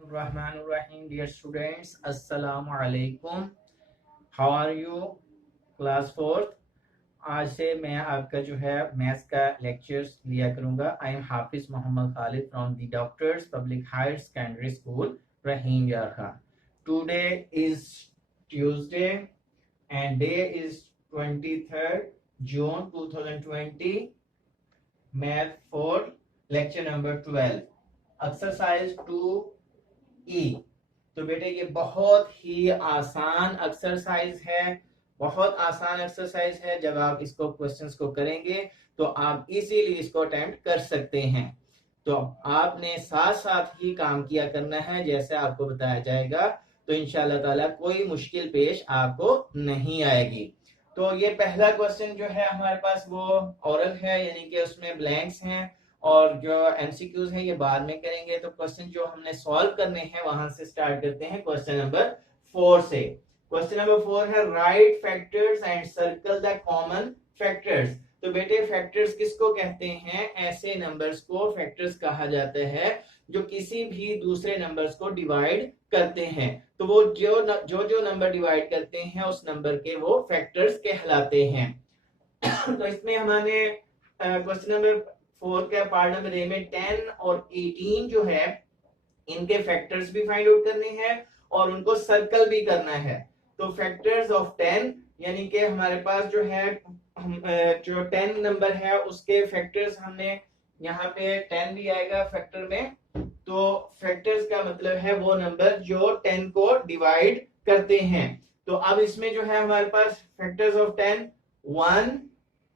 Rahim, dear students, Assalamu alaikum. How are you? Class fourth. आज से मैं आपका जो है मैथ्स का लेक्चर्स लिया करूंगा। I am Hafiz Mohammad Khalid from the doctors public higher secondary school Rahim Yarkha. Today is Tuesday and day is 23rd June 2020. Math 4 lecture number 12 exercise 2E। तो बेटे ये बहुत ही आसान एक्सरसाइज है, बहुत आसान एक्सरसाइज है। जब आप इसको क्वेश्चंस को करेंगे तो आप इजीली इसको अटेम्प्ट कर सकते हैं। तो आपने साथ साथ ही काम किया करना है जैसे आपको बताया जाएगा, तो इंशाल्लाह ताला कोई मुश्किल पेश आपको नहीं आएगी। तो ये पहला क्वेश्चन जो है हमारे पास वो ओरल है, यानी कि उसमें ब्लैंक्स हैं और जो एमसीक्यूज है ये बाद में करेंगे। तो क्वेश्चन जो हमने सॉल्व करने हैं वहां से स्टार्ट करते हैं क्वेश्चन नंबर 4 से। क्वेश्चन नंबर 4 है right factors and circle the common factors. तो बेटे फैक्टर्स किसको कहते हैं? ऐसे नंबर्स को फैक्टर्स कहा जाता है जो किसी भी दूसरे नंबर्स को डिवाइड करते हैं। तो वो जो नंबर डिवाइड करते हैं उस नंबर के वो फैक्टर्स कहलाते हैं। तो इसमें हमारे क्वेश्चन नंबर 4 के पार्ट नंबर ए में 10 और 18 जो है इनके फैक्टर्स भी फाइंड आउट करने हैं और उनको सर्कल भी करना है। तो फैक्टर्स ऑफ 10 यानी कि हमारे पास जो है जो 10 नंबर है उसके फैक्टर्स हमने यहाँ पे 10 भी आएगा फैक्टर में। तो फैक्टर्स का मतलब है वो नंबर जो 10 को डिवाइड करते हैं। तो अब इसमें जो है हमारे पास फैक्टर्स ऑफ 10 1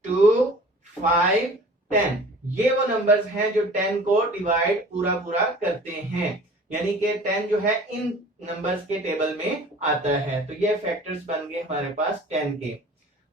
2 5 10 ये वो नंबर्स हैं जो 10 को डिवाइड पूरा करते हैं, यानी कि 10 जो है इन नंबर्स के टेबल में आता है। तो ये फैक्टर्स बन गए हमारे पास 10 के।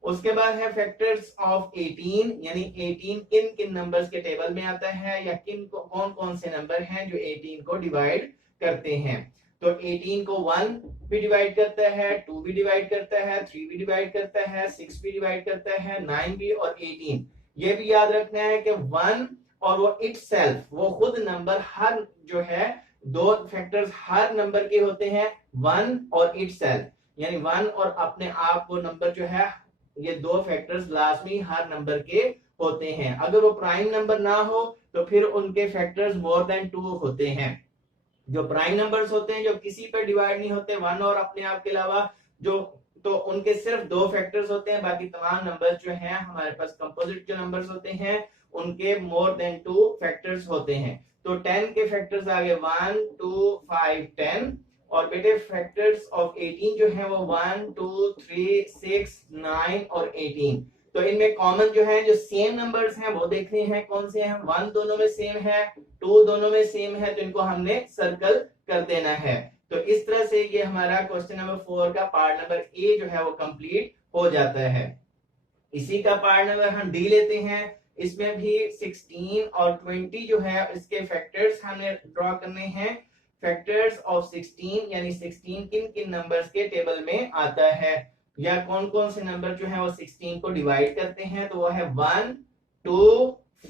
उसके बाद है फैक्टर्स ऑफ 18, यानी 18 किन किन नंबर्स के टेबल में आता है या कौन कौन से नंबर हैं जो 18 को डिवाइड करते हैं। तो 18 को 1 भी डिवाइड करता है, 2 भी डिवाइड करता है, 3 भी डिवाइड करता है, 6 भी डिवाइड करता है, 9 भी और 18। ये भी याद रखना है कि 1 और वो इटसेल्फ वो खुद नंबर हर जो है दो फैक्टर्स हर नंबर के होते हैं, 1 और इटसेल्फ, यानी 1 और अपने आप वो नंबर जो है ये दो फैक्टर्स लाजमी हर नंबर के होते हैं। अगर वो प्राइम नंबर ना हो तो फिर उनके फैक्टर्स मोर देन 2 होते हैं। जो प्राइम नंबर्स होते हैं जो किसी पर डिवाइड नहीं होते 1 और अपने आप के अलावा जो, तो उनके सिर्फ दो फैक्टर्स होते हैं, बाकी तमाम नंबर्स जो हैं हमारे पास कंपोजिट जो नंबर्स होते हैं उनके मोर देन 2 फैक्टर्स होते हैं। तो 10 के फैक्टर्स आ गए 1 2 5 10 और बेटे फैक्टर्स ऑफ 18 जो है वो 1 2 3 6 9 और 18। तो इनमें कॉमन जो है जो सेम नंबर्स हैं वो देखने हैं कौन से हैं। 1 दोनों में सेम है, 2 दोनों में सेम है, तो इनको हमने सर्कल कर देना है। तो इस तरह से ये हमारा क्वेश्चन नंबर 4 का पार्ट नंबर ए जो है वो कंप्लीट हो जाता है। इसी का पार्ट नंबर हम डी लेते हैं। इसमें भी 16 और 20 जो है इसके फैक्टर्स हमें ड्रॉ करने हैं। फैक्टर्स ऑफ 16 यानी 16 किन किन नंबर्स के टेबल में आता है या कौन कौन से नंबर जो है वो 16 को डिवाइड करते हैं। तो वो है 1 2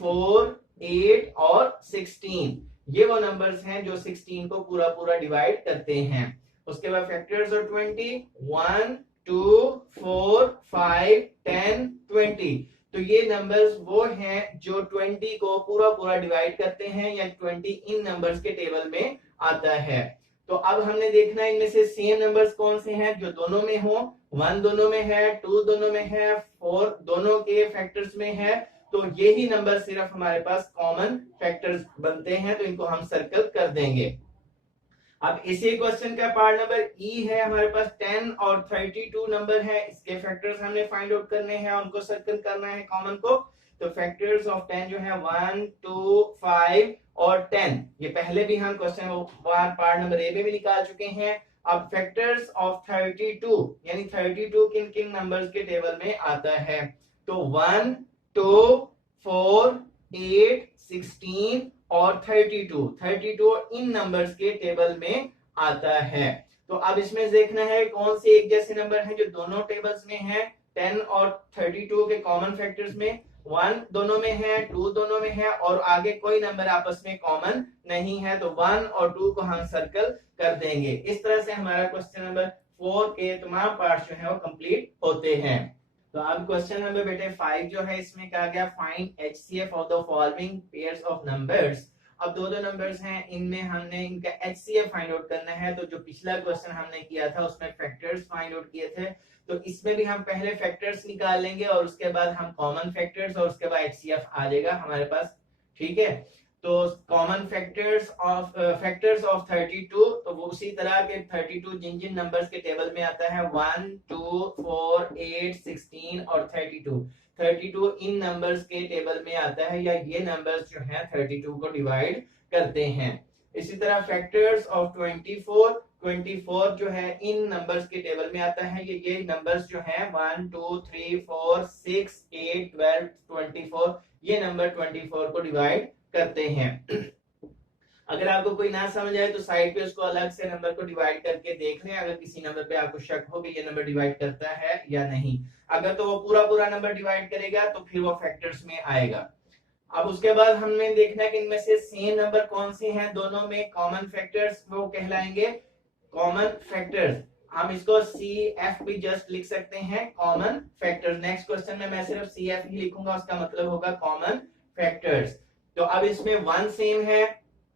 4 8 और 16। ये वो नंबर्स हैं जो 16 को पूरा डिवाइड करते हैं। उसके बाद फैक्टर्स ऑफ 20 1 2 4 5 10 20। तो ये नंबर्स वो हैं जो 20 को पूरा डिवाइड करते हैं या 20 इन नंबर्स के टेबल में आता है। तो अब हमने देखना है इनमें से सेम नंबर्स कौन से हैं जो दोनों में हो। 1 दोनों में है, 2 दोनों में है, 4 दोनों के फैक्टर्स में है। तो ये ही नंबर सिर्फ हमारे पास कॉमन फैक्टर्स बनते हैं, तो इनको हम सर्कल कर देंगे। अब इसी क्वेश्चन का पार्ट नंबर ई है, हमारे पास 10 और 32 नंबर है, इसके फैक्टर्स हमने फाइंड आउट करने हैं, उनको सर्कल करना है कॉमन को। तो फैक्टर्स ऑफ 10 जो है 1 2 5 और 10, ये पहले भी हम क्वेश्चन पार्ट नंबर ए में भी निकाल चुके हैं। अब फैक्टर्स ऑफ 32 यानी 32 किन किन नंबर्स के टेबल में आता है। तो 1 2 4 8 16 और 32 इन नंबर्स के टेबल में आता है। तो अब इसमें देखना है कौन से एक जैसे नंबर हैं जो दोनों टेबल्स में हैं, 10 और 32 के कॉमन फैक्टर्स में। 1 दोनों में है, 2 दोनों में है और आगे कोई नंबर आपस में कॉमन नहीं है, तो 1 और 2 को हम सर्कल कर देंगे। इस तरह से हमारा क्वेश्चन नंबर 4 के तमाम पार्ट जो है वो कंप्लीट होते हैं। तो अब क्वेश्चन नंबर बेटे 5 जो है इसमें कहा गया find HCF of the following pairs of numbers. अब दो नंबर्स हैं, इनमें हमने इनका एचसीएफ फाइंड आउट करना है। तो जो पिछला क्वेश्चन हमने किया था उसमें फैक्टर्स फाइंड आउट किए थे, तो इसमें भी हम पहले फैक्टर्स निकाल लेंगे और उसके बाद हम कॉमन फैक्टर्स और उसके बाद एचसीएफ आ जाएगा हमारे पास। ठीक है, तो कॉमन फैक्टर्स ऑफ 32, तो वो उसी तरह के 32 जिन जिन नंबर्स के टेबल में आता है 1 2 4 8 16 और 32 इन नंबर्स के टेबल में आता है, या ये नंबर्स जो हैं 32 को डिवाइड करते हैं। इसी तरह फैक्टर्स ऑफ 24 जो है इन नंबर्स के टेबल में आता है, ये नंबर्स जो हैं 1 2 3 4 6 8 12 24 ये नंबर 24 को डिवाइड करते हैं। अगर आपको कोई ना समझ आए तो साइड पे उसको अलग से नंबर को डिवाइड करके देख लें, अगर किसी नंबर पे आपको शक हो कि ये नंबर डिवाइड करता है या नहीं। अगर तो वो पूरा नंबर डिवाइड करेगा तो फिर वो फैक्टर्स में आएगा। अब उसके बाद हमने देखना है कि इनमें से सेम नंबर कौन से हैं, दोनों में कॉमन फैक्टर्स वो कहलाएंगे कॉमन फैक्टर्स। हम इसको CF भी जस्ट लिख सकते हैं, कॉमन फैक्टर्स। नेक्स्ट क्वेश्चन में मैं सिर्फ CF ही लिखूंगा, उसका मतलब होगा कॉमन फैक्टर्स। तो अब इसमें 1 सेम है,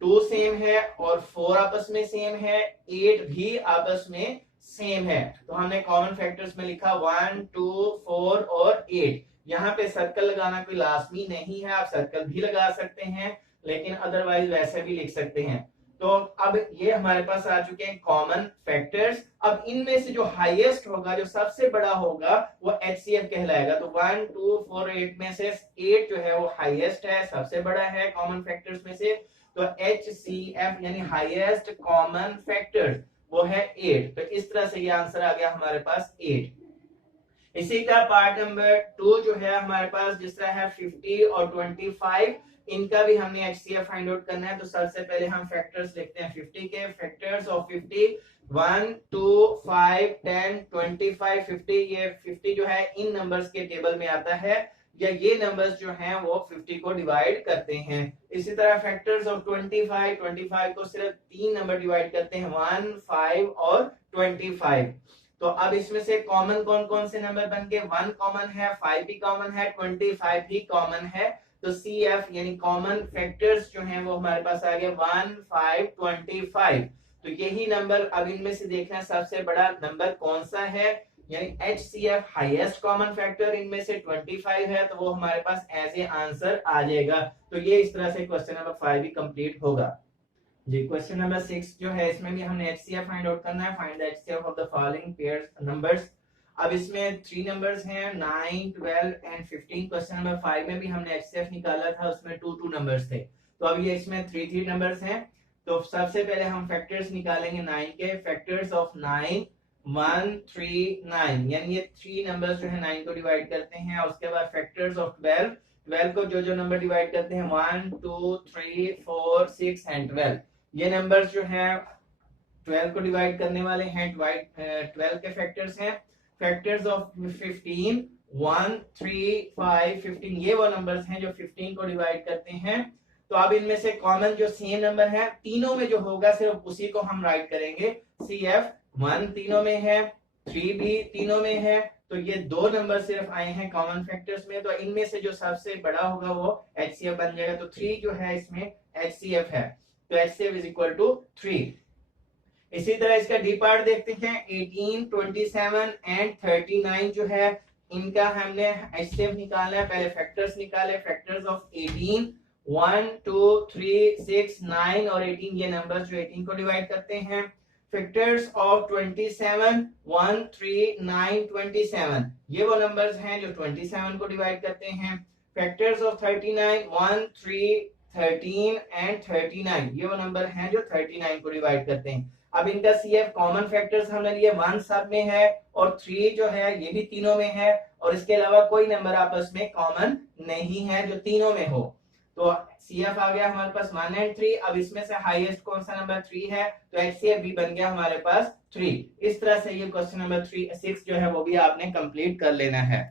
2 सेम है और 4 आपस में सेम है, 8 भी आपस में सेम है। तो हमने कॉमन फैक्टर्स में लिखा 1 2 4 और 8। यहाँ पे सर्कल लगाना कोई लाजमी नहीं है, आप सर्कल भी लगा सकते हैं, लेकिन अदरवाइज वैसे भी लिख सकते हैं। तो अब ये हमारे पास आ चुके हैं कॉमन फैक्टर्स। अब इनमें से जो हाईएस्ट होगा, जो सबसे बड़ा होगा, वो HCF कहलाएगा। तो 1 2 4 8 में से 8 जो है वो हाईएस्ट है, सबसे बड़ा है कॉमन फैक्टर्स में से। तो HCF यानी हाईएस्ट कॉमन फैक्टर वो है 8। तो इस तरह से ये आंसर आ गया हमारे पास 8। इसी का पार्ट नंबर 2 जो है हमारे पास, जिस तरह है 50 और 25, इनका भी हमने HCF फाइंड आउट करना है। तो सबसे पहले हम फैक्टर्स लिखते हैं 50 के। Factors of 50 1 2 5 10 25 50। ये 50 जो है इन नंबर्स के टेबल में आता है, या ये नंबर्स जो हैं वो 50 को डिवाइड करते हैं। इसी तरह फैक्टर्स ऑफ 25 को सिर्फ 3 नंबर डिवाइड करते हैं, 1 5 और 25। तो अब इसमें से कॉमन कौन कौन से नंबर बन गए, 1 कॉमन है, 5 भी कॉमन है, 25 भी कॉमन है। तो CF यानी कॉमन फैक्टर्स जो हैं वो हमारे पास आ गए 1 5 25। तो यही नंबर अब इनमें से देखना है सबसे बड़ा नंबर कौन सा है, यानी HCF हाईएस्ट कॉमन फैक्टर इनमें से 25 है, तो वो हमारे पास एज ए आंसर आ जाएगा। तो ये इस तरह से क्वेश्चन नंबर 5 भी कंप्लीट होगा जी। क्वेश्चन नंबर 6 जो है इसमें भी हमने HCF फाइंड आउट करना है। Find the HCF of the following pairs numbers. अब इसमें 3 नंबर्स हैं 9 12 एंड 15। क्वेश्चन नंबर 5 में भी हमने HCF निकाला था, उसमें 2 नंबर्स थे। तो अब ये इसमें 3 नंबर्स हैं। तो सबसे पहले हम फैक्टर्स निकालेंगे 9 के। फैक्टर्स ऑफ 9 1 3 9, यानी ये 3 नंबर्स जो है 9 को डिवाइड करते हैं। उसके बाद फैक्टर्स ऑफ 12 को जो नंबर डिवाइड करते हैं 1 2 3 4 6 एंड 12। ये नंबर्स जो हैं 12 को डिवाइड करने वाले हैं, 12 के फैक्टर्स हैं। फैक्टर्स ऑफ 15 1 3 5 15, ये वो नंबर्स हैं जो 15 को डिवाइड करते हैं। तो अब इनमें से कॉमन जो सेम नंबर है तीनों में जो होगा सिर्फ उसी को हम राइट करेंगे। CF 1 तीनों में है, 3 भी तीनों में है। तो ये 2 नंबर सिर्फ आए हैं कॉमन फैक्टर्स में, तो इनमें से जो सबसे बड़ा होगा वो HCF बन जाएगा। तो 3 जो है इसमें HCF है, तो HCF इज इक्वल टू 3। इसी तरह इसका डी पार्ट देखते हैं 18 27 एंड 39 जो है इनका हमने HCF निकालना है। पहले फैक्टर्स निकाले। फैक्टर्स ऑफ 18 1 2 3 6 9 और 18, ये नंबर्स जो 18 को डिवाइड करते हैं। फैक्टर्स ऑफ 27 1 3 9 27, ये वो नंबर्स हैं जो 27 को डिवाइड करते हैं। फैक्टर्स ऑफ 39 1 3 13 एंड 39, ये वो नंबर हैं जो 39 को डिवाइड करते हैं। अब इनका CF कॉमन फैक्टर्स हमने लिए, 1 सब में है और 3 जो है ये भी तीनों में है, और इसके अलावा कोई नंबर आपस में कॉमन नहीं है जो तीनों में हो। तो CF आ गया हमारे पास 1 एंड 3। अब इसमें से हाईएस्ट कौन सा नंबर 3 है, तो HCF भी बन गया हमारे पास 3। इस तरह से ये क्वेश्चन नंबर 6 जो है वो भी आपने कंप्लीट कर लेना है।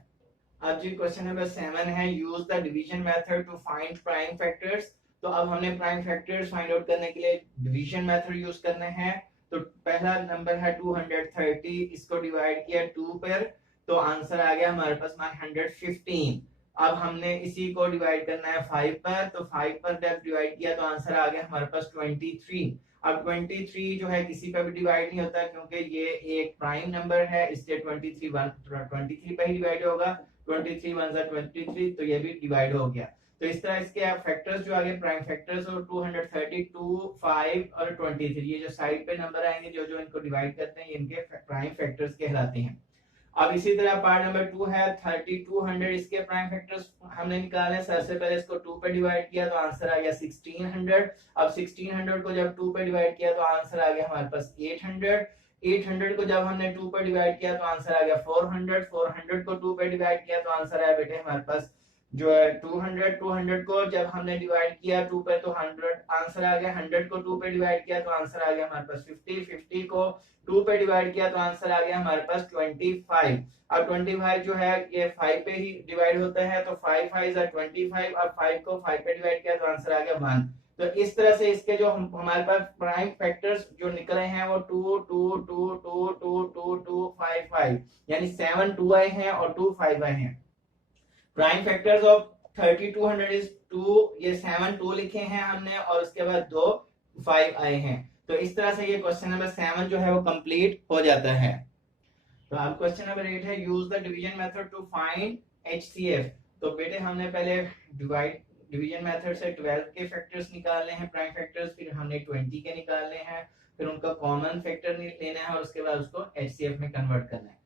अब जी क्वेश्चन नंबर 7 है, use the division method to find prime factors. तो अब हमने प्राइम फैक्टर्स फाइंड आउट करने के लिए डिवीजन मेथड यूज करने हैं। तो पहला नंबर है 230, इसको डिवाइड किया 2 पर, तो आंसर आ गया हमारे पास 115। अब हमने इसी को डिवाइड करना है 5 पर, तो 5 पर जब डिवाइड किया तो आंसर आ गया हमारे पास 23। अब 23 जो है किसी पर भी डिवाइड नहीं होता क्योंकि ये एक प्राइम नंबर है, इसलिए 23 पर ही डिवाइड होगा। 23 1 23, तो ये भी डिवाइड हो गया। तो इस तरह इसके फैक्टर्स जो आगे प्राइम फैक्टर्स और 232, 5 और 23, ये जो साइड पे नंबर आएंगे जो जो इनको डिवाइड करते हैं, इनके प्राइम फैक्टर्स कहलाते हैं। अब इसी तरह पार्ट नंबर 2 है 3200, इसके प्राइम फैक्टर्स हमने निकाले। सबसे पहले इसको 2 पे डिवाइड किया तो आंसर आ गया 1600। अब 1600 को जब 2 पे डिवाइड किया तो आंसर आ गया हमारे पास 800। 800 को जब हमने 2 पे डिवाइड किया तो आंसर आ गया 400। 400 को 2 पे डिवाइड किया तो आंसर आया बेटे हमारे पास जो है 200। 200 को जब हमने डिवाइड किया 2 पे तो 100 आंसर आ गया। 100 को 2 पे डिवाइड किया तो आंसर आ गया हमारे पास 50। 50 को 2 पे डिवाइड किया तो आंसर आ गया हमारे पास 25। अब 25 जो है ये 5 पे ही डिवाइड होता है, तो 5 5 25। अब 5 को 5 पे डिवाइड किया तो आंसर आ गया 1। तो इस तरह से इसके जो हमारे पास प्राइम फैक्टर्स जो निकले हैं वो 2 2 2 2 2 2 2 5 5, यानी 7 2 आए हैं और 2 5 आए हैं। प्राइम फैक्टर्स ऑफ 3200 इज 2, ये 7 2 लिखे हैं हमने और उसके बाद 2 5 आए हैं। तो इस तरह से ये क्वेश्चन नंबर 7 जो है वो कंप्लीट हो जाता है। तो अब क्वेश्चन नंबर 8 है, use the division method to find HCF। तो बेटे हमने पहले डिवीजन मेथड से 12 के फैक्टर्स निकालने हैं प्राइम फैक्टर्स, फिर हमने 20 के निकालने हैं, फिर उनका कॉमन फैक्टर लेना है और उसके बाद उसको HCF में कन्वर्ट करना है।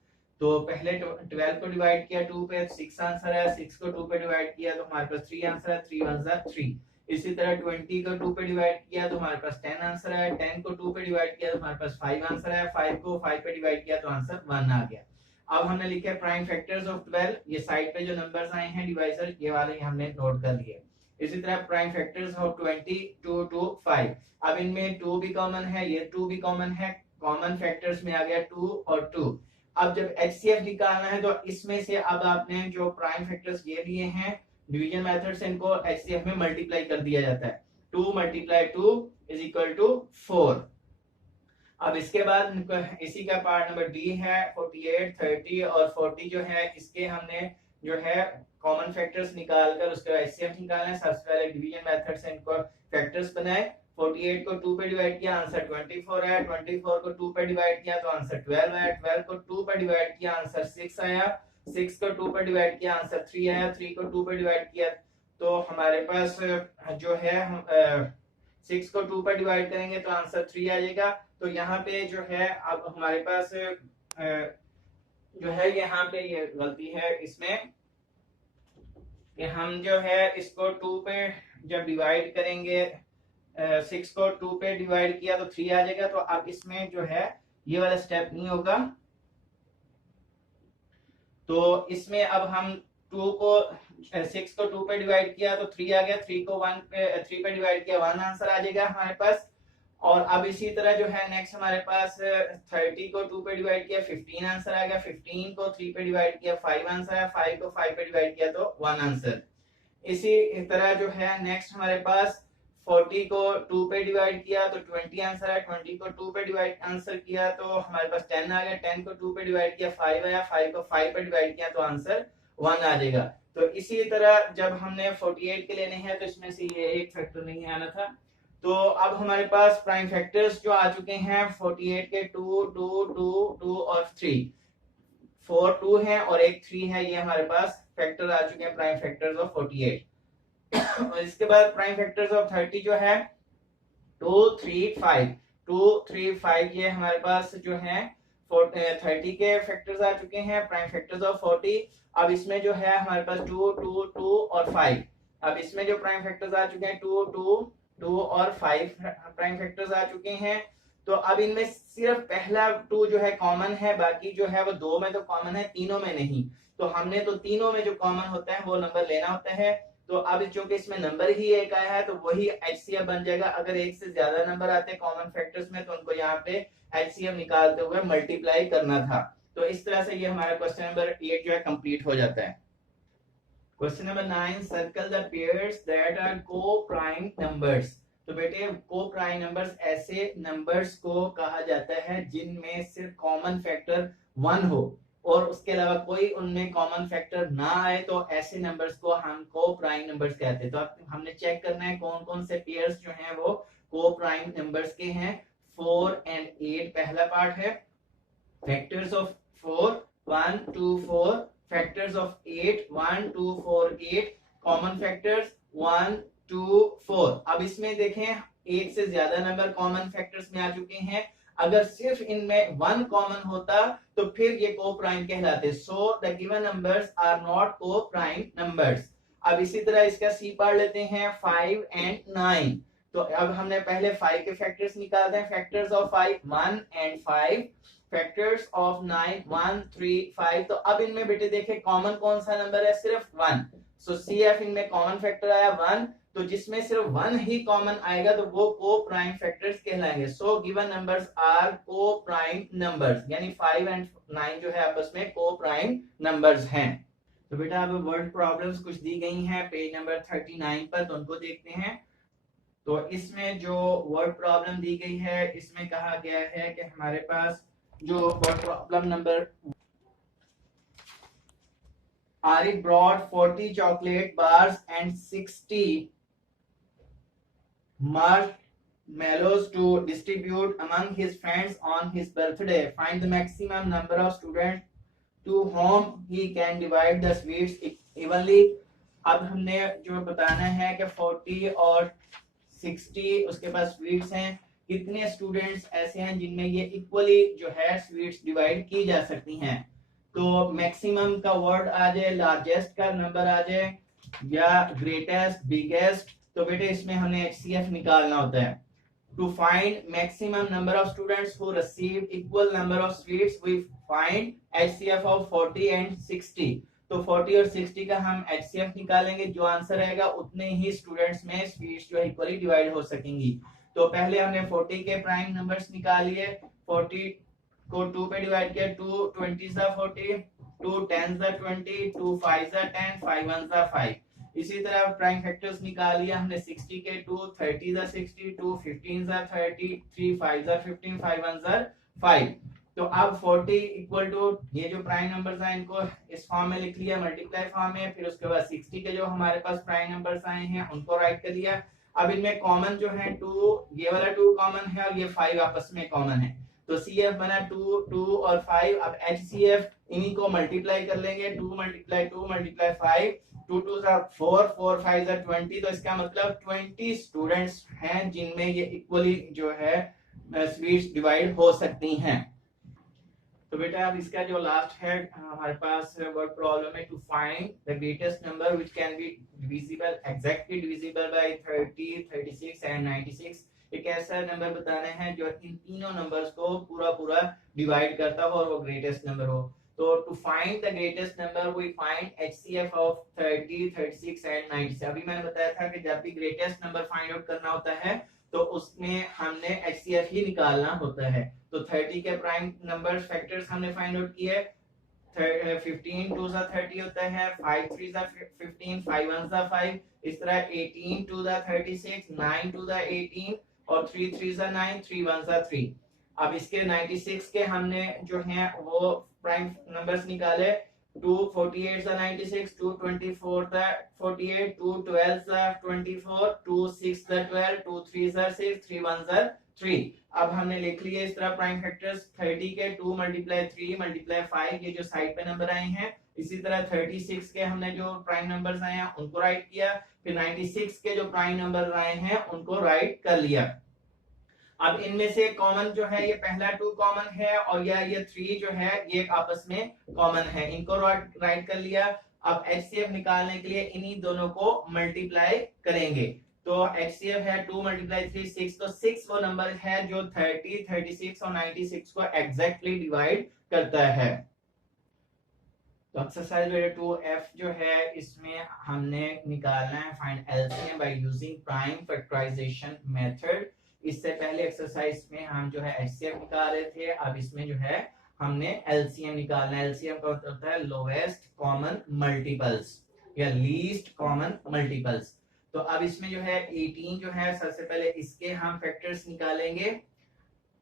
तो पहले 12 को डिवाइड किया 2 पे, 6 आंसर है। 6 को 2 पे डिवाइड किया तो हमारे पास 3 आंसर है। 3 1 3। इसी तरह 20 को 2 पे डिवाइड किया तो हमारे पास 10 आंसर है। 10 को 2 पे डिवाइड किया तो हमारे पास 5 आंसर है। 5 को 5 पे डिवाइड किया तो आंसर 1 आ गया। अब हमने लिखे प्राइम फैक्टर्स ऑफ 12, ये साइड पे जो नंबर्स आए हैं डिवाइजर ये वाले हमने नोट कर लिए। इसी तरह प्राइम फैक्टर्स ऑफ 20 2 2 5। अब इनमें 2 भी कॉमन है, ये 2 भी कॉमन है, कॉमन फैक्टर्स में आ गया 2 और 2। अब जब HCF निकालना है तो इसमें से अब आपने जो प्राइम फैक्टर्स ये लिए हैं डिवीजन मेथड से इनको HCF में मल्टीप्लाई कर दिया जाता है। 2 × 2 = 4। अब इसके बाद इसी का पार्ट नंबर D है 48 30 और 40 जो है इसके हमने जो है कॉमन फैक्टर्स निकालकर उसका HCF निकालना है। सबसे पहले डिवीजन मेथड से इनको फैक्टर्स बनाए। 48 को 2 पे डिवाइड किया आंसर 24 है। 24 को 2 पे डिवाइड किया तो आंसर 12 है। 12 को 2 पे डिवाइड किया आंसर 6 आया। 6 को 2 पे डिवाइड किया आंसर 3 आया। 3 को 2 पे डिवाइड किया तो हमारे पास जो है हम 6 को 2 पर डिवाइड करेंगे तो आंसर 3 आ जाएगा। तो यहाँ पे जो है अब हमारे पास जो है यहाँ पे ये गलती है इसमें कि हम जो है इसको 2 पे जब डिवाइड करेंगे 6 को 2 पे डिवाइड किया तो 3 आ जाएगा। तो अब इसमें जो है ये वाला स्टेप नहीं होगा। तो इसमें अब हम 2 को 6 को 2 पे डिवाइड किया तो 3 आ गया। 3 को 3 पे डिवाइड किया 1 आंसर आ जाएगा हमारे पास। और अब इसी तरह जो है नेक्स्ट हमारे पास 30 को 2 पे डिवाइड किया 15 आंसर आ गया। 15 को 3 पे डिवाइड किया 5 आंसर है। 5 को 5 पे डिवाइड किया तो 1 आंसर। इसी तरह जो है नेक्स्ट हमारे पास 40 को 2 पे डिवाइड किया तो 20 आंसर है। 20 को 2 पे डिवाइड आंसर किया तो हमारे पास 10 आ गया। 10 को 2 पे डिवाइड किया 5 आया। 5 को 5 पे डिवाइड किया तो आंसर 1 आ जाएगा। तो इसी तरह जब हमने 48 के लेने हैं तो इसमें से ये एक फैक्टर नहीं आना था। तो अब हमारे पास प्राइम फैक्टर्स जो आ चुके हैं 48 के 2 2 2 2 और 3, 4 2 है और एक 3 है, ये हमारे पास फैक्टर आ चुके हैं प्राइम फैक्टर्स ऑफ 48। और इसके बाद प्राइम फैक्टर्स ऑफ 30 जो है 2 3 5 2 3 5, ये हमारे पास जो है 30 के फैक्टर्स आ चुके हैं प्राइम फैक्टर्स ऑफ 40। अब इसमें जो है हमारे पास 2 2 2 और 5। अब इसमें जो प्राइम फैक्टर्स आ चुके हैं 2 2 2 और 5 प्राइम फैक्टर्स आ चुके हैं। तो अब इनमें सिर्फ पहला 2 जो है कॉमन है, बाकी जो है वो 2 में तो कॉमन है, तीनों में नहीं। तो हमने तो तीनों में जो कॉमन होता है वो नंबर लेना होता है। तो अब चूंकि इसमें नंबर ही एक आया है तो वही HCF बन जाएगा। अगर एक से ज्यादा नंबर आते हैं कॉमन फैक्टर्स में तो उनको यहाँ पे HCF निकालते हुए मल्टीप्लाई करना था। तो इस तरह से ये हमारा क्वेश्चन नंबर 8 जो है कंप्लीट हो जाता है। Question number 9, circle the pairs that are coprime numbers. तो बेटे को-प्राइम नंबर्स ऐसे नंबर्स को कहा जाता है जिनमें सिर्फ कॉमन फैक्टर 1 हो और उसके अलावा कोई उनमें कॉमन फैक्टर ना आए, तो ऐसे नंबर्स को हम को-प्राइम नंबर्स कहते हैं। तो अब हमने चेक करना है कौन कौन से पेयर्स जो हैं वो को-प्राइम नंबर्स के हैं। 4 and 8 पहला पार्ट है। Factors of 4 1 2 4, factors of 8 1 2 4 8, common factors 1 2 4। अब इसमें देखें एक से ज्यादा नंबर कॉमन फैक्टर्स में आ चुके हैं। अगर सिर्फ इनमें 1 कॉमन होता तो फिर ये को प्राइम कहलाते। So the given numbers are not को प्राइम नंबर्स। अब इसी तरह इसका सी पार्ट लेते हैं 5 and 9। तो अब हमने पहले 5 के फैक्टर्स निकालते हैं। Factors of 5 1 and 5, factors of 9 1 3 5। तो अब इनमें बेटे देखें कॉमन कौन सा नंबर है, सिर्फ 1। सो CF इनमें कॉमन फैक्टर आया 1, तो जिसमें सिर्फ 1 ही कॉमन आएगा तो वो को प्राइम फैक्टर्स कहलाएंगे। So given numbers are co prime numbers, यानी 5 and 9 जो है आपस में को प्राइम नंबर्स हैं। तो बेटा अब वर्ड प्रॉब्लम्स कुछ दी गई हैं पेज नंबर 39 पर, तो उनको देखते हैं। तो इसमें जो वर्ड प्रॉब्लम दी गई है इसमें कहा गया है कि हमारे पास जो word problem number Arif brought 40 chocolate bars and 60 marshmallows to distribute among his friends on his birthday. Find the maximum number of students to whom he can divide the sweets evenly. अब हमने जो बताना है कि 40 और 60 उसके पास sweets हैं, कितने स्टूडेंट्स ऐसे हैं जिनमें ये इक्वली जो है स्वीट्स डिवाइड की जा सकती हैं। तो मैक्सिमम का वर्ड आ जाए, लार्जेस्ट का नंबर आ जाए, या ग्रेटेस्ट, बिगेस्ट। तो बेटे इसमें हमने HCF निकालना होता है। To find maximum number of students who receive equal number of sweets we find HCF of 40 and 60। तो 40 और 60 का हम HCF निकालेंगे, जो आंसर आएगा उतने ही स्टूडेंट्स में स्वीट्स जो इक्वली डिवाइड हो सकेंगी। तो पहले हमने 40 के प्राइम नंबर्स निकाल लिए। 40 को 2 पे डिवाइड किया, 2 20 40, 2 10 20, 2 5 10, 5 1 5। इसी तरह प्राइम फैक्टर्स निकाल लिया हमने 60 के, 2 30 60, 2 15 30, 3 5 15, 5 1 5। तो अब 40 इक्वल टू ये जो प्राइम नंबर्स हैं इनको इस फॉर्म में लिख लिया, मल्टीप्लाई फॉर्म में। फिर उसके बाद 60 के जो हमारे पास प्राइम नंबर्स आए हैं उनको राइट कर लिया। अब इनमें कॉमन जो है 2, ये वाला 2 कॉमन है और ये 5 आपस में कॉमन है। तो CF बना 2 2 और 5। अब HCF इन्हीं को मल्टीप्लाई कर लेंगे, 2 मल्टीप्लाई 2 मल्टीप्लाई 5, 2 2 4, 4 5 20। तो इसका मतलब 20 स्टूडेंट्स हैं जिनमें ये इक्वली जो है स्वीट्स डिवाइड हो सकती हैं। तो बेटा अब इसका जो लास्ट है हमारे पास वर्ड प्रॉब्लम है, to find the greatest number which can be divisible, exactly divisible by 30 36 and 96। एक ऐसा नंबर बताना है जो इन तीनों नंबर्स को पूरा पूरा डिवाइड करता हो और वो ग्रेटेस्ट नंबर हो। तो to find the greatest number we find HCF of 30 36 and 96। अभी मैंने बताया था कि जब भी ग्रेटेस्ट नंबर फाइंड आउट करना होता है तो उसमें हमने HCF ही निकालना होता है। तो 30 के प्राइम नंबर फैक्टर्स हमने फाइंड आउट किए। 15 2 30 होता है, 5 3 15, 5 1 5। इस तरह 18 2 36, 9 2 18 और 3 3 9, 3 1 3। अब इसके 96 के हमने जो है वो प्राइम नंबर्स निकाले। 2 48 96, 2 24 48, 2 12 24, 2 6 12, 2 3 6, 3 1 3। अब हमने लिख लिए इस तरह प्राइम फैक्टर्स। 30 के 2 मल्टीप्लाई 3 मल्टीप्लाई 5, ये जो साइड पे नंबर आए हैं। इसी तरह 36 के हमने जो प्राइम नंबर्स आए हैं उनको राइट किया। फिर 96 के जो प्राइम नंबर आए हैं उनको राइट कर लिया। अब इनमें से कॉमन जो है ये पहला 2 कॉमन है और ये 3 जो है ये आपस में कॉमन है, इनको राइट कर लिया। अब HCF निकालने के लिए इन्हीं दोनों को मल्टीप्लाई करेंगे। तो HCF है 2 मल्टीप्लाई 3 6। तो 6 वो नंबर है जो 30 36 और 96 को एग्जैक्टली डिवाइड करता है। तो एक्सरसाइज 2F जो है इसमें हमने निकालना है find LCM by using prime factorization method. इससे पहले एक्सरसाइज में हम जो है HCF निकाल रहे थे, अब इसमें जो है हमने LCM निकालना है। LCM का मतलब होता है लोएस्ट कॉमन मल्टीपल्स। या लीस्ट कॉमन मल्टीपल्स। तो अब इसमें जो है 18 जो है, सबसे पहले इसके हम फैक्टर्स निकालेंगे।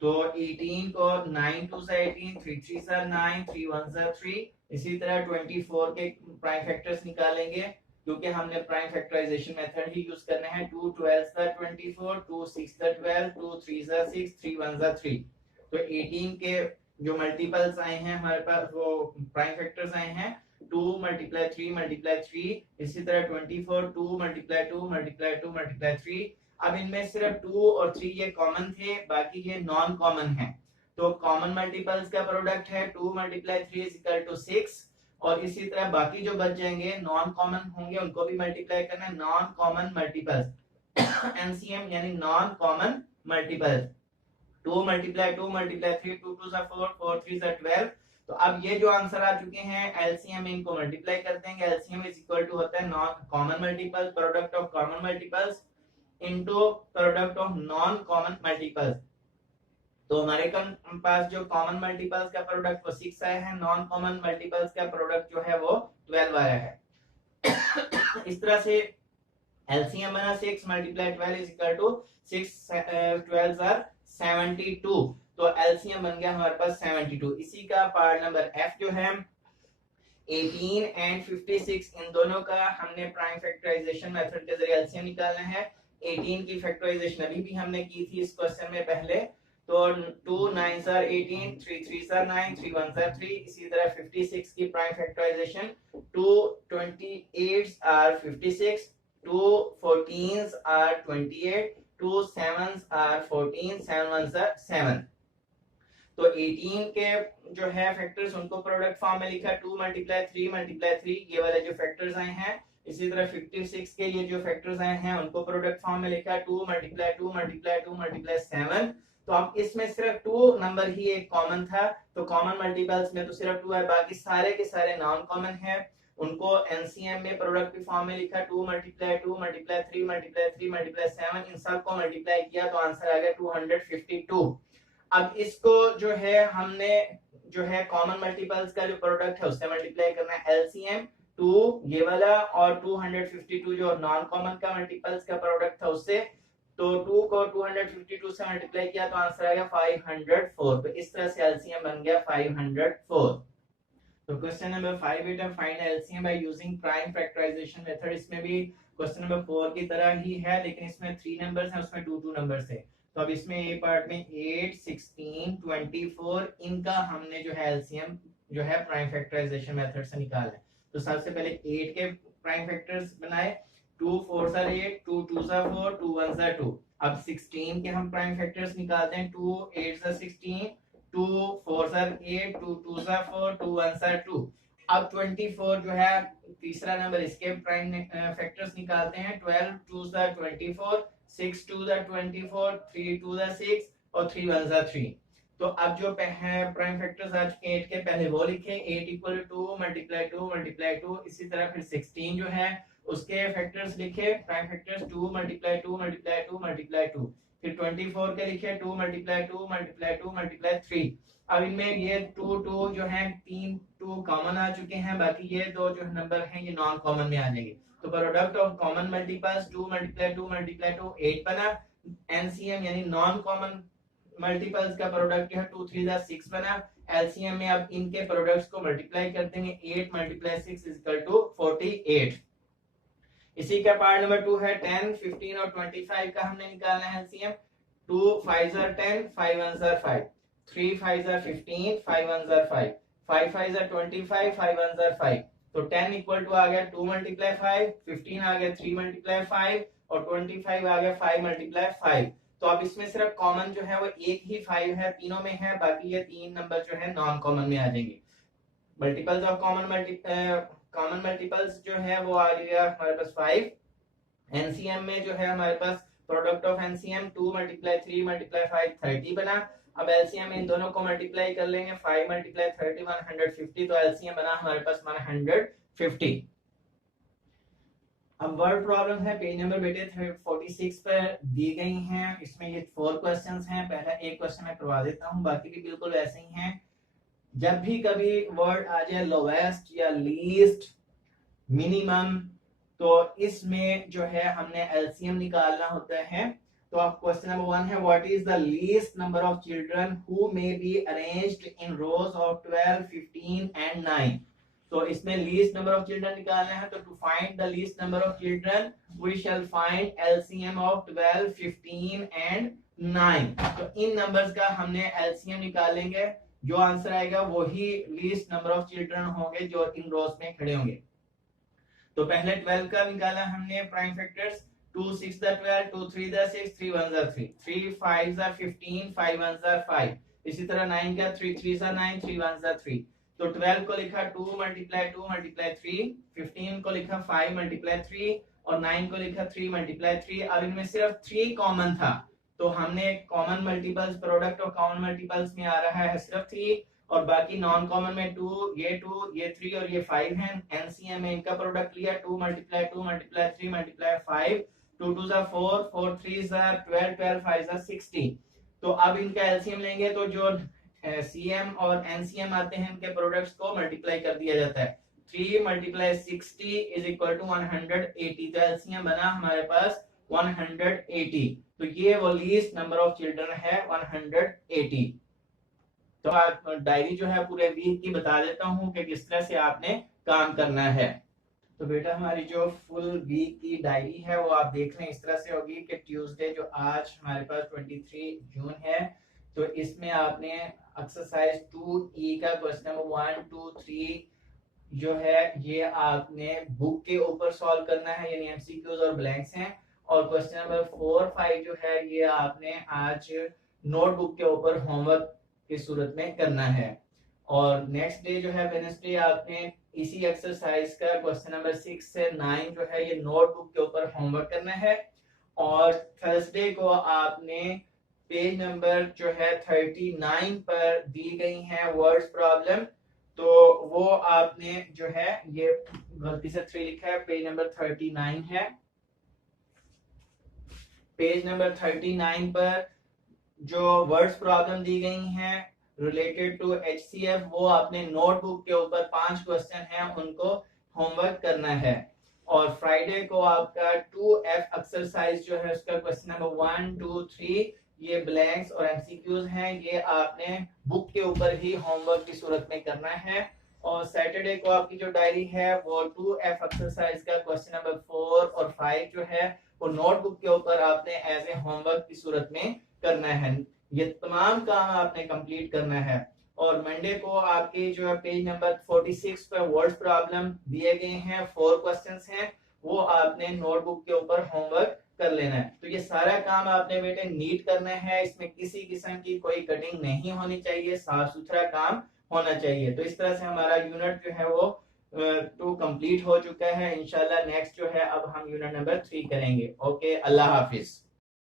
तो 18 को 9 2 से 18, 3 3 से 9, 3 1 से 3। इसी तरह 24 के प्राइम फैक्टर्स निकालेंगे, क्योंकि हमने प्राइम फैक्टराइजेशन मेथड ही यूज करना है। 2 12 से 24, 2 6 से 12, 2 3 से 6, 3 1 से 3। तो 18 के जो मल्टीपल्स आए हैं हमारे पास, वो प्राइम फैक्टर्स आए हैं 2 मल्टीप्लाई 3 मल्टीप्लाई 3। इसी तरह 24 2 मल्टीप्लाई 2 मल्टीप्लाई 2 मल्टीप्लाई 3। अब इनमें सिर्फ 2 और 3 ये कॉमन थे, बाकी ये नॉन कॉमन है। तो कॉमन मल्टीपल्स का प्रोडक्ट है 2 मल्टीप्लाई 3 इज इक्वल टू 6। और इसी तरह बाकी जो बच जाएंगे नॉन कॉमन होंगे, उनको भी मल्टीप्लाई करना है। नॉन कॉमन मल्टीपल्स एनसीएम यानी non common multiples 2 multiply 2 multiply 3, 2 2 से 4, 4 3 से 12। तो अब ये जो आंसर आ चुके हैं, एलसीएम इनको मल्टीप्लाई कर देंगे। एलसीएम इज इक्वल टू होता है non common multiple, product of common multiples into product of non common multiples. तो हमारे पास जो कॉमन मल्टीपल्स का प्रोडक्ट वो 6 आया है, नॉन कॉमन मल्टीपल्स का प्रोडक्ट जो है वो 12 आया है। इस तरह से एलसीएम बना 6 multiply 12 is equal to 6 12 are 72। तो एलसीएम बन गया हमारे पास 72। इसी का पार्ट नंबर एफ जो है 18 एंड 56, इन दोनों का हमने प्राइम फैक्टराइजेशन मेथड के जरिए एलसीएम निकालना है। 18 की फैक्टराइजेशन अभी भी हमने की थी इस क्वेश्चन में पहले। तो 2 9 आर 18, 3 3 आर 9, 3 1 आर 3। इसी तरह 56 की prime factorization 2 28 are 56, 2 14 are 28, 2 7 are 14, 7 1 are 7। तो 18 के जो है फैक्टर्स उनको प्रोडक्ट फॉर्म में लिखा 2 मल्टीप्लाई 3 मल्टीप्लाई 3, ये वाले जो फैक्टर्स आए हैं। इसी तरह 56 के ये जो फैक्टर्स आए हैं उनको प्रोडक्ट फॉर्म में लिखा 2 मल्टीप्लाई 2 मल्टीप्लाई 2 मल्टीप्लाई 7। तो अब इसमें सिर्फ 2 नंबर ही एक कॉमन था, तो कॉमन मल्टीपल्स में तो सिर्फ 2 है, बाकी सारे के सारे नॉन कॉमन है। उनको एनसीएम में प्रोडक्ट की फॉर्म में लिखा 2 मल्टीप्लाई 2 मल्टीप्लाई 3 मल्टीप्लाई 3 मल्टीप्लाई 7। इन सबको मल्टीप्लाई किया तो आंसर आ गया 252। अब इसको जो है हमने जो है कॉमन मल्टीपल्स का जो प्रोडक्ट है उससे मल्टीप्लाई करना है। एलसीएम 2 ये वाला और 252 जो नॉन कॉमन का मल्टीपल्स का प्रोडक्ट था उससे। तो 2 को 252 से मल्टीप्लाई किया तो आंसर आ गया 504। तो इस तरह से एलसीएम बन गया 504। तो क्वेश्चन नंबर 5 बेटा find LCM by using prime factorization method. इसमें भी क्वेश्चन नंबर 4 की तरह ही है, लेकिन इसमें 3 नंबर्स हैं, उसमें 2 2 नंबर्स है। तो अब इसमें ए पार्ट में 8 16 24 इनका हमने जो है एलसीएम जो है प्राइम फैक्टराइजेशन मेथड से निकाला है। तो सबसे पहले 8 के प्राइम फैक्टर्स बनाए। 2 4 आर 8, 2 2 आर 4, 2 1 आर 2। अब 16 के हम प्राइम फैक्टर्स निकालते हैं। 2 8 आर 16, 2 4 आर 8, 2 2 आर 4, 2 1 आर 2। अब 24 जो है तीसरा नंबर, इसके प्राइम फैक्टर्स निकालते हैं। 12 2 आर 24, 6 2 आर 24, 3 2 आर 6 और 3 1 आर 3। तो अब जो है प्राइम फैक्टर्स आज 8 के पहले वो लिखे 8 इक्वल टू 2 मल्टीप्लाई 2 मल्टीप्लाई 2। इसी तरह फिर 16 जो है उसके फैक्टर्स लिखे, prime factors 2 multiply 2 multiply 2 multiply 2। फिर 24 के लिखे 2 मल्टीप्लाई 2 मल्टीप्लाई 2 मल्टीप्लाई 3। अब इनमें ये 2 2 जो है 3 2 कॉमन आ चुके हैं, बाकी ये दो जो नंबर हैं ये नॉन कॉमन में आ जाएंगे। तो product of common multiples 2 multiply 2 multiply 2 8 बना। एनसीएम यानी नॉन कॉमन मल्टीपल्स का प्रोडक्ट है 2 3 6 बना। एलसीएम में अब इनके प्रोडक्ट्स को मल्टीप्लाई कर देंगे। 8 मल्टीप्लाई 6 इज इक्वल टू 48। इसी का पार्ट नंबर 2 है 10 15 और 25 का हमने निकालना है LCM. 2 5 are 10, 5 1 are 5, 3 5 are 15, 5 1 are 5, 5 5 are 25, 5 1 are 5। तो 10 इक्वल टू आ गया 2 मल्टीप्लाई 5, 15 आ गया 3 मल्टीप्लाई 5 और 25 आ गया 5 मल्टीप्लाई 5। तो अब इसमें सिर्फ कॉमन जो है वो एक ही 5 है, तीनों में है, बाकी ये 3 नंबर जो है नॉन कॉमन में आ जाएंगे। मल्टीपल्स ऑफ कॉमन मल्टीपल्स जो है वो आ गया हमारे पास 5। एनसीएम में जो है हमारे पास product of NCM 2 multiply 3 multiply 5 30 बना। अब एलसीएम इन दोनों को मल्टीप्लाई कर लेंगे। 5 मल्टीप्लाई 30 150। तो एलसीएम बना हमारे पास 150। अब वर्ड प्रॉब्लम है पेज नंबर बेटे 46 पर दी गई हैं। इसमें ये 4 क्वेश्चंस हैं। पहला एक क्वेश्चन मैं करवा देता हूं, बाकी भी बिल्कुल वैसे ही हैं। जब भी कभी वर्ड आ जाए लोवेस्ट या लीस्ट मिनिमम। तो इसमें जो है हमने एलसीएम निकालना होता है। तो अब क्वेश्चन नंबर 1 है, what is the least number of children who may be arranged in rose of 12, 15 and 9। तो इसमें लीस्ट नंबर ऑफ चिल्ड्रन निकालना है। तो to find the least number of children we shall find LCM of 12, 15 and 9। तो इन numbers का हमने LCM निकालेंगे, जो आंसर आएगा वही लीस्ट नंबर ऑफ चिल्ड्रन होंगे जो इन रोज में खड़े होंगे। तो पहले 12 का निकाला हमने प्राइम फैक्टर्स, 2 6 12, 2 3 6, 3 1 3, 3 5 15, 5 1 5। इसी तरह 9 का 3 3 9, 3 1 3। तो 12 को लिखा 2 मल्टीप्लाई 3, 15 को लिखा 5 मल्टीप्लाई 3 और 9 को लिखा 3 मल्टीप्लाई 3। अब इनमें सिर्फ 3 कॉमन था, तो हमने common multiples, product of common multiples में आ रहा है सिर्फ 3 और बाकी नॉन कॉमन में 2, ये 3 और ये 5 है। एनसीएम में इनका प्रोडक्ट लिया 2 मल्टीप्लाई 3 मल्टीप्लाई 5, 2 2 4, 4 3 12, 12 5 60। तो अब इनका एलसीएम लेंगे तो जो सीएम और एनसीएम आते हैं इनके प्रोडक्ट्स को मल्टीप्लाई कर दिया जाता है। 3 मल्टीप्लाई 60 इज इक्वल टू 180। तो एलसीएम बना हमारे पास 180। तो ये वो लीस्ट नंबर ऑफ चिल्ड्रन है 180। तो डायरी जो है पूरे वीक की बता देता हूँ कि किस तरह से आपने काम करना है। तो बेटा हमारी जो फुल वीक की डायरी है वो आप देख लें इस तरह से होगी कि ट्यूसडे जो आज हमारे पास 23 जून है, तो इसमें आपने एक्सरसाइज 2E का क्वेश्चन नंबर 1 2 3 जो है ये आपने बुक के ऊपर सॉल्व करना है, यानी एमसीक्यूज और ब्लैंक्स हैं। और क्वेश्चन नंबर 4 5 जो है ये आपने आज नोटबुक के ऊपर होमवर्क की सूरत में करना है। और नेक्स्ट डे जो है वेडनेसडे आपने इसी एक्सरसाइज का क्वेश्चन नंबर 6 से 9 जो है ये नोटबुक के ऊपर होमवर्क करना है। और थर्सडे को आपने पेज नंबर जो है 39 पर दी गई है वर्ड्स प्रॉब्लम, तो वो आपने जो है ये गलती से 3 लिखा है, पेज नंबर 39 है। पेज नंबर 39 पर जो वर्ड्स प्रॉब्लम दी गई हैं रिलेटेड टू एचसीएफ वो आपने नोटबुक के ऊपर 5 क्वेश्चन हैं उनको होमवर्क करना है। और फ्राइडे को आपका 2F एक्सरसाइज जो है उसका क्वेश्चन नंबर 1 2 3 ये ब्लैंक्स और एमसीक्यूज हैं, ये आपने बुक के ऊपर ही होमवर्क की सूरत में करना है। और सैटरडे को आपकी जो डायरी है वो 2F एक्सरसाइज का क्वेश्चन नंबर 4 और 5 जो है वो नोटबुक के ऊपर आपने एज ए होमवर्क की सूरत में करना है। ये तमाम काम आपने कंप्लीट करना है। और मंडे को आपके जो है पेज नंबर 46 पर वर्ड्स प्रॉब्लम दिए गए हैं, 4 क्वेश्चंस हैं, वो आपने नोटबुक के ऊपर होमवर्क कर लेना है। तो ये सारा काम आपने बेटे नीट करना है, इसमें किसी किस्म की कोई कटिंग नहीं होनी चाहिए, साफ सुथरा काम होना चाहिए। तो इस तरह से हमारा यूनिट जो है वो 2 कंप्लीट हो चुका है। इंशाल्लाह नेक्स्ट जो है अब हम यूनिट नंबर 3 करेंगे। ओके, अल्लाह हाफिज।